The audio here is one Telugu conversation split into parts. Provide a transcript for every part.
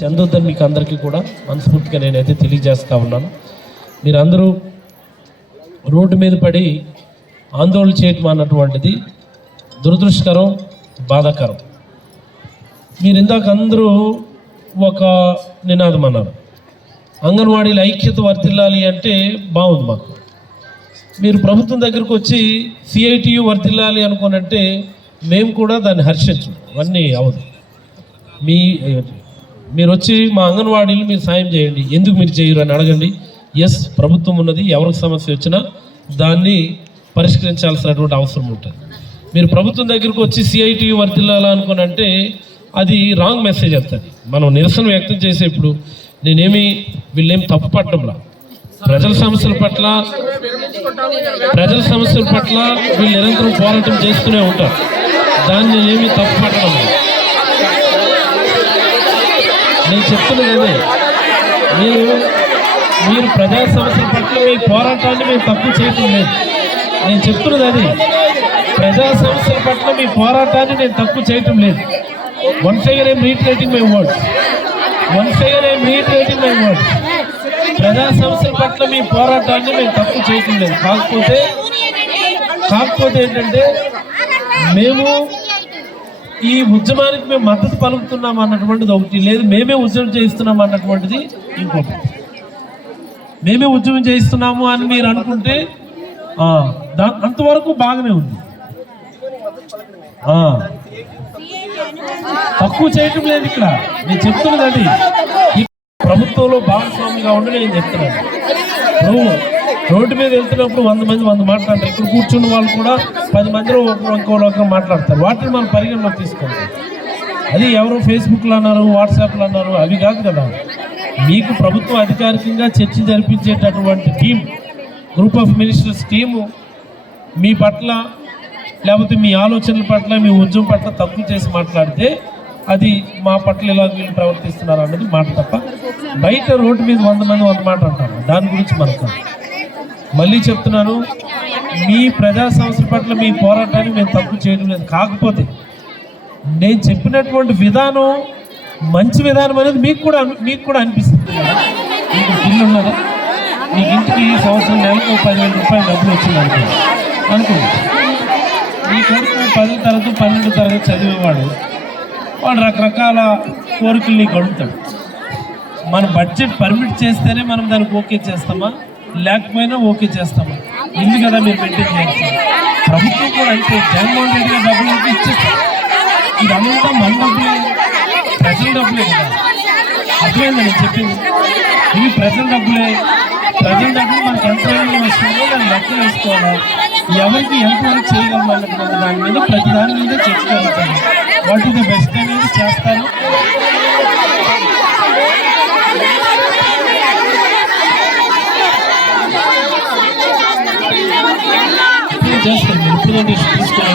చెందొద్దని మీకు అందరికీ కూడా మనస్ఫూర్తిగా నేనైతే తెలియజేస్తా ఉన్నాను. మీరందరూ రోడ్డు మీద పడి ఆందోళన చేయటం అన్నటువంటిది దురదృష్టకరం బాధాకరం. మీరు ఇందాక అందరూ ఒక నినాదం అన్నారు అంగన్వాడీల ఐక్యత వర్తిల్లాలి అంటే బాగుంది మాకు. మీరు ప్రభుత్వం దగ్గరకు వచ్చి సిఐటియు వర్తిల్లాలి అనుకోనంటే మేము కూడా దాన్ని హర్షించు. అవన్నీ అవదు. మీ మీరు వచ్చి మా అంగన్వాడీలు మీరు సాయం చేయండి. ఎందుకు మీరు చేయరు అని అడగండి. ఎస్ ప్రభుత్వం ఉన్నది. ఎవరికి సమస్య వచ్చినా దాన్ని పరిష్కరించాల్సినటువంటి అవసరం ఉంటుంది. మీరు ప్రభుత్వం దగ్గరకు వచ్చి సిఐటి వర్తిల్లాలనుకుని అంటే అది రాంగ్ మెసేజ్ వస్తుంది మనం నిరసన వ్యక్తం చేసేప్పుడు నేనేమి వీళ్ళేం తప్పు పట్టడంలా? ప్రజల సమస్యల పట్ల ప్రజల సమస్యల పట్ల వీళ్ళు నిరంతరం పోరాటం చేస్తూనే ఉంటారు. దాన్ని నేనేమి తప్పు పట్టడం లేదు. నేను చెప్తున్నది అదే. మీరు మీరు ప్రజా సమస్యల పట్ల మీ పోరాటాన్ని మేము తప్పు చేయటం లేదు. నేను చెప్తున్నది అది. ప్రజా సమస్యల పట్ల మీ పోరాటాన్ని నేను తప్పు చేయటం లేదు. One again I'm reiterating my words one again I'm reiterating my words ప్రజా సమస్యల పట్ల మీ పోరాటాన్ని మేము తప్పు చేయటం లేదు. కాకపోతే కాకపోతే ఏంటంటే మేము ఈ ఉద్యమానికి మేము మద్దతు పలుకుతున్నాం అన్నటువంటిది ఒకటి లేదు మేమే ఉద్యమం చేయిస్తున్నాం అన్నటువంటిది ఇంకొకటి మేమే ఉద్యమం చేయిస్తున్నాము అని మీరు అనుకుంటే దా అంతవరకు బాగానే ఉంది. తక్కువ చేయటం లేదు ఇక్కడ. నేను చెప్తున్నది అది. ప్రభుత్వంలో భాగస్వామిగా ఉండి నేను చెప్తున్నాను. రోడ్డు మీద వెళ్తున్నప్పుడు వంద మంది వంద మాట్లాడతారు. ఇక్కడ కూర్చున్న వాళ్ళు కూడా పది మందిలో ఒకరు ఇంకోరు ఒకరు మాట్లాడతారు. వాటిని మనం పరిగణలోకి తీసుకోవాలి. అది ఎవరు ఫేస్బుక్లో అన్నారు వాట్సాప్లో అన్నారు అవి కాదు కదా. మీకు ప్రభుత్వం అధికారికంగా చర్చ జరిపించేటటువంటి team group of ministers team మీ పట్ల లేకపోతే మీ ఆలోచనల పట్ల మీ ఉద్యమం పట్ల తక్కువ చేసి మాట్లాడితే అది మా పట్ల ఇలా వీళ్ళు ప్రవర్తిస్తున్నారు అన్నది మాట తప్ప బయట రోడ్డు మీద వంద మంది వంద మాట అంటారు దాని గురించి మనకు మళ్ళీ చెప్తున్నాను మీ ప్రజా సంస్థ పట్ల మీ పోరాటాన్ని మేము తప్పు చేయడం లేదు. కాకపోతే నేను చెప్పినటువంటి విధానం మంచి విధానం అనేది మీకు కూడా మీకు కూడా అనిపిస్తుంది. కదా మీకు ఇల్లు ఉన్నదా? మీ ఇంటికి ఈ సంవత్సరం నెలకు ఒక పదివేల రూపాయలు డబ్బులు వచ్చింది అనుకో. అనుకోండి మీ కొడుకు పదో తరగతి పన్నెండు తరగతి చదివేవాడు. వాడు రకరకాల కోరికలు నీకు అడుగుతాడు మన బడ్జెట్ పర్మిట్ చేస్తేనే మనం దానికి ఓకే చేస్తామా? లేకపోయినా ఓకే చేస్తాము. ఇల్లు కదా మీరు మెయింటైన్ చేయాల్సింది ప్రభుత్వం కూడా అంతే. జగన్మోహన్ రెడ్డి గారు డబ్బులు అయితే ఇచ్చేస్తారు. ఇదంతా మన డబ్బులే. ప్రజల డబ్బులే కదా. అర్థమైందా నేను చెప్పింది? ఇవి ప్రజల డబ్బులే. ప్రజల డబ్బులు మనకి ఎంత వస్తుందో దాన్ని లెక్క వేసుకోవాలి. ఎవరికి ఎంతవరకు చేయగలం దాని మీద ప్రతి దాని మీద చర్చ జరుగుతుంది. వాట్ ద బెస్ట్ అనేది చేస్తారు. ఇప్పుడు చేస్తాను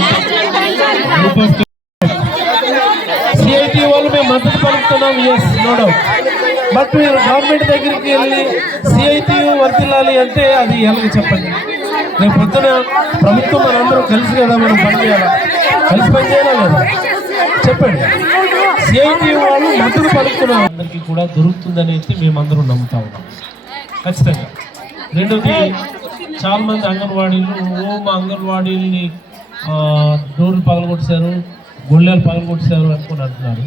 రిప్రజెంటేషన్ సిఐటి వాళ్ళు మేము మద్దతు పలుకుతున్నాం. ఎస్ నో డౌట్ బట్ మీరు గవర్నమెంట్ దగ్గరికి వెళ్ళి సిఐటి వర్తిల్లాలి అంటే అది ఎలాగ చెప్పండి? రేపు పొద్దున ప్రభుత్వం మనందరం కలిసి కదా మనం పనిచేయాలా కలిసి పనిచేయాలా లేదా? చెప్పండి. సిఐటి వాళ్ళు మద్దతు పలుకుతున్నాం అందరికీ కూడా దొరుకుతుందని అయితే మేమందరం నమ్ముతా ఉన్నాం. ఖచ్చితంగా. రెండోది చాలా మంది అంగన్వాడీలు ఓ మా అంగన్వాడీలని డోర్లు పగలగొట్టేశారు గుళ్ళలు పగలగొట్టేశారు అనుకుని అంటున్నారు.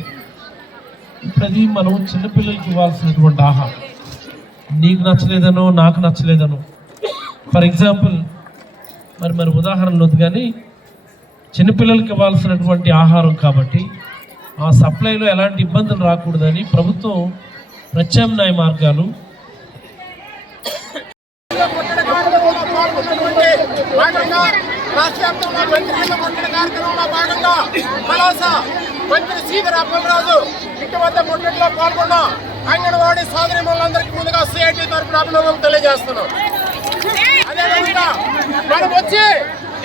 ఇప్పుడు మనం చిన్నపిల్లలకి ఇవ్వాల్సినటువంటి ఆహారం. నీకు నచ్చలేదనో నాకు నచ్చలేదనో. ఫర్ ఎగ్జాంపుల్ మరి మరి ఉదాహరణలు వద్దు కానీ చిన్నపిల్లలకి ఇవ్వాల్సినటువంటి ఆహారం కాబట్టి ఆ సప్లైలో ఎలాంటి ఇబ్బందులు రాకూడదని ప్రభుత్వం ప్రత్యామ్నాయ మార్గాలు భాగంగా రాష్ట్ర వ్యాప్తంగా మంత్రి ఇళ్ళ ముట్టడి కార్యక్రమంలో భాగంగా కలాస మంత్రి సీదర అప్పలరాజు ఇంటి వద్ద ముట్టడిలో పాల్గొన్న అంగన్వాడీ సోదరిమణులందరికీ ముందుగా సిఐటి తరఫున అభినందనలు తెలియజేస్తున్నాం. అదేవిధంగా మనం వచ్చి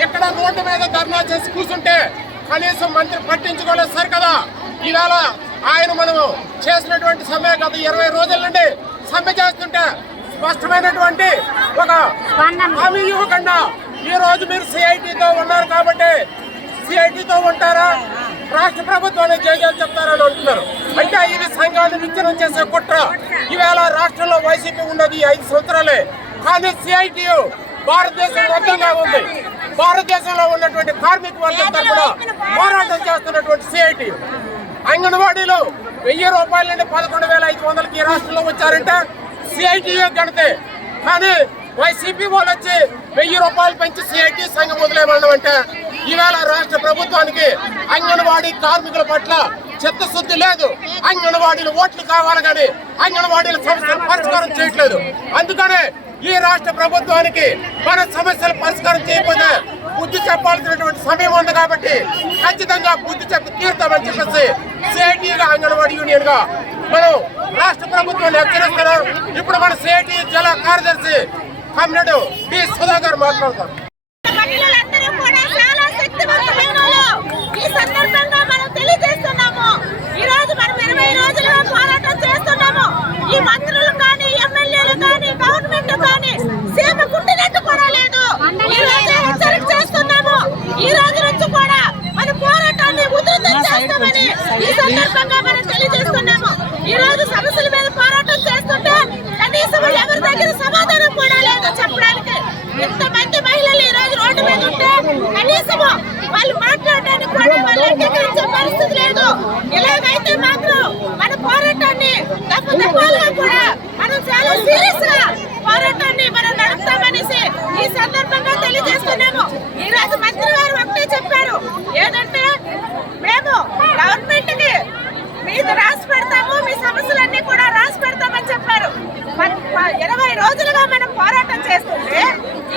ఇక్కడ రోడ్డు మీద ధర్నా చేసి కూర్చుంటే కనీసం మంత్రి పట్టించుకోలేదు సరి కదా. ఈవేళ ఆయన మనము చేసినటువంటి సమ్మె గత ఇరవై రోజుల నుండి సమ్మె చేస్తుంటే స్పష్టమైనటువంటి ఒక హామీ ఇవ్వకుండా ఈ రోజు మీరు సిఐటితో ఉన్నారు కాబట్టి సిఐటితో ఉంటారా? రాష్ట్ర ప్రభుత్వాన్ని జైలు చెప్తారని అంటున్నారు. అంటే ఇది సంఘాన్ని విచ్ఛిన్నం చేసే కుట్ర. ఈవేళ రాష్ట్రంలో వైసీపీ ఉన్నది ఐదు సంవత్సరాలే. కానీ సిఐటి భారతదేశం మొత్తంగా ఉంది. భారతదేశంలో ఉన్నటువంటి కార్మిక వర్గంతో కూడా పోరాటం చేస్తున్నటువంటి సిఐటి అంగన్వాడీలో వెయ్యి రూపాయల నుండి పదకొండు వేల ఐదు వందలకి ఈ రాష్ట్రంలో వచ్చారంటే. సిఐటియే గడితే కానీ వైసీపీ వాళ్ళు వచ్చి వెయ్యి రూపాయలు పెంచి సిఐటి సంఘం వదిలేమన్నాం అంటే ఈవేళ రాష్ట్ర ప్రభుత్వానికి అంగన్వాడీ కార్మికుల పట్ల చిత్తశుద్ధి లేదు. అంగన్వాడీలు ఓట్లు కావాలి కానీ అంగన్వాడీల సమస్యలు పరిష్కారం చేయట్లేదు. అందుకనే ఈ రాష్ట్ర ప్రభుత్వానికి మన సమస్యలు పరిష్కారం చేయకపోతే బుద్ధి చెప్పాల్సినటువంటి సమయం ఉంది కాబట్టి ఖచ్చితంగా బుద్ధి చెప్పి తీరుతామని చెప్పేసి సిఐటిగా అంగన్వాడీ యూనియన్గా మనం రాష్ట్ర ప్రభుత్వాన్ని హెచ్చరిస్తున్నాం. ఇప్పుడు మన సిఐటి జిల్లా కార్యదర్శి కామ్రేడ్ బి సుధాకర్ మాట్లాడతారు మహిళలందరూ కూడా చాలా శక్తివంతమైన వాళ్ళు. ఈ సందర్భంగా మనం తెలియజేస్తున్నాము ఈ రోజు మనం ఇరవై రోజులుగా పోరాటం చేస్తున్నాము ఈ మంత్రులు కానీ ఎమ్మెల్యేలు కానీ గవర్నమెంట్ కానీ సీమ కుట్టినట్టు కూడా లేదు ఈ రోజు హెచ్చరిక చేస్తున్నాము ఈ రోజు నుంచి కూడా మన పోరాటాన్ని ఉధృతం చేస్తామని ఈ సందర్భంగా మనం తెలియజేస్తున్నాము ఈ రోజు సమస్యల మీద పోరాటం చేస్తుంటే కనీసం ఎవరి దగ్గర సమాధానం కూడా లేదు చెప్పడానికి ఎంతమంది మహిళలు ఈ రోజు రోడ్డు మీద ఉంటే కనీసం వాళ్ళు మాట్లాడడానికి కూడా వాళ్ళు అంగీకరించే పరిస్థితి ఎలాగైతే మాత్రం మన పోరాటాన్ని తప్పు కూడా మనం చాలా సీరియస్గా పోరాటాన్ని మనం నడుపుతామనేసి ఈ సందర్భంగా తెలియజేస్తున్నాము. ఈ రోజు మంత్రి గారు ఒకటే చెప్పారు. ఏదంటే మేము గవర్నమెంట్కి మీకు రాసి పెడతాము మీ సమస్యలన్నీ కూడా రాసి పెడతామని చెప్పారు. ఇరవై రోజులుగా మనం పోరాటం చేస్తుంటే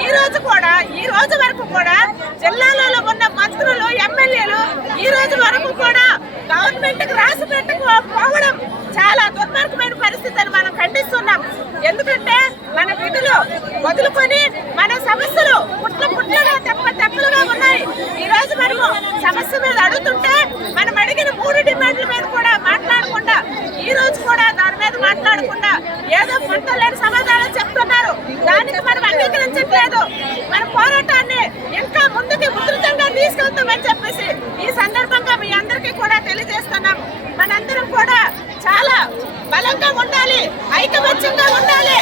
ఈ రోజు కూడా ఈ రోజు వరకు కూడా జిల్లాలలో ఉన్న మంత్రులు ఎమ్మెల్యేలు ఈ రోజు వరకు కూడా గవర్నమెంట్కి రాసి పెట్టకపోవడం చాలా దుర్మార్గమైన పరిస్థితి అని మనం ఖండిస్తున్నాం ఎందుకంటే మన విధులు వదులుకొని మన సమస్యలు పుట్ల పుట్లుగా తెప్ప తెప్పలుగా ఉన్నాయి. ఈ రోజు మనము సమస్య మీద అడుగుతుంటే మనం అడిగిన మూడు డిమాండ్ల మీద కూడా మాట్లాడకుండా ఈ రోజు కూడా దాని మీద మాట్లాడకుండా ఏదో పొందలేని సమాధానం చెప్తున్నారు. దానికి మనం అంగీకరించట్లేదు. మన పోరాటాన్ని ఇంకా ముందుకి ఉధృతంగా తీసుకెళ్తామని చెప్పేసి ఈ సందర్భంగా మీ అందరికీ కూడా తెలియజేస్తున్నాం. మనందరం కూడా చాలా బలంగా ఉండాలి ఐకమత్యంగా ఉండాలి.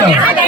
Yeah.